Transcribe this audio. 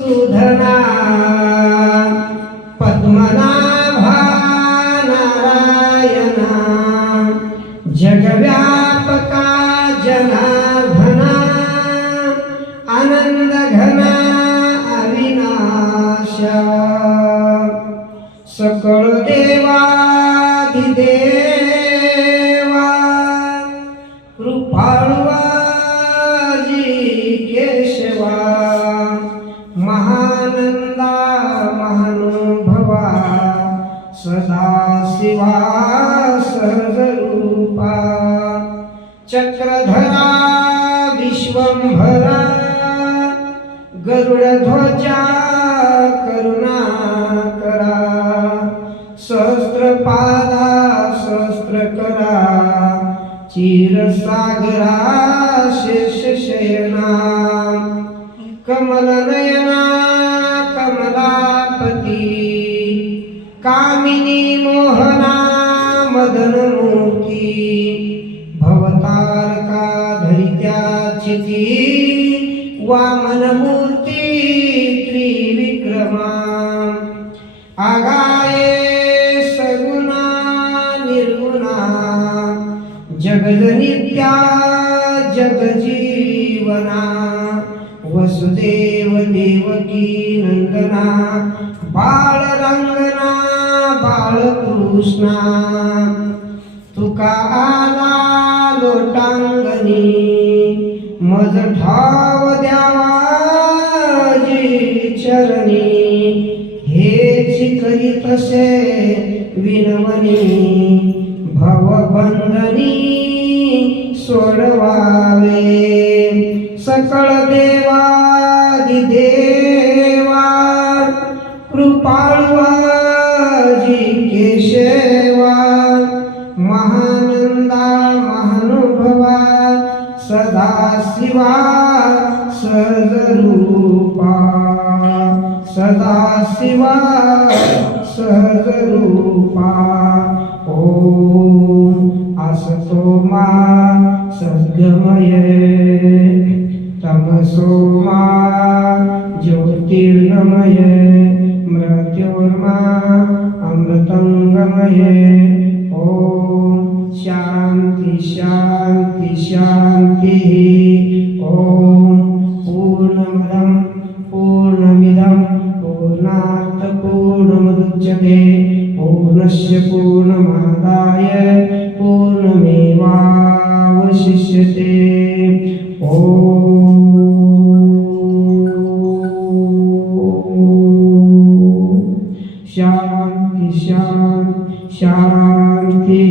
सुधना पद्मनाभा नारायणा जगव्यापका जनार्दना आनंद घना अविनाशा सकळ देवाधिदेवा कृपाळवाजी केशवा महानंदा महानुभवा सदाशिवा सहजरूपा चक्रधरा विश्वंभरा गरुडध्वजा करुणाकरा सहस्रपादा सहस्रकरा क्षीरसागरा शेषशयना कमलनयना कमलापती कामिनी मोहना मदनमूर्ती भवतारका धरित्याचिती वामनमूर्ती त्रिविक्रमा आगाये सगुणा निर्गुणा जगदनित्या जगजीवना वसुदेव देवकी नंदना बाळरंगना बाळकृष्णा तुका आला लोटांगणी मज ठाव द्यावाजी चरणी हेची करीतसे विनवनी भवबंधनी सोडवावे सकळ देवादिदेवा कृपाळवाजी केशवा महानंदा महानुभवा सदाशिवा सहजरूपा सदाशिवा सहजरूपा ओम असतो मा सद्गमय तमसो मा ज्योतिर्गमय मृत्योर्मा अमृतंगमय ओम शांति शांति शांति ओम पूर्णमदं पूर्णमिदं पूर्णात् पूर्णमुदच्यते पूर्णस्य पूर्णमादाय पूर्णमेवावशिष्यते शांति शांति शांति।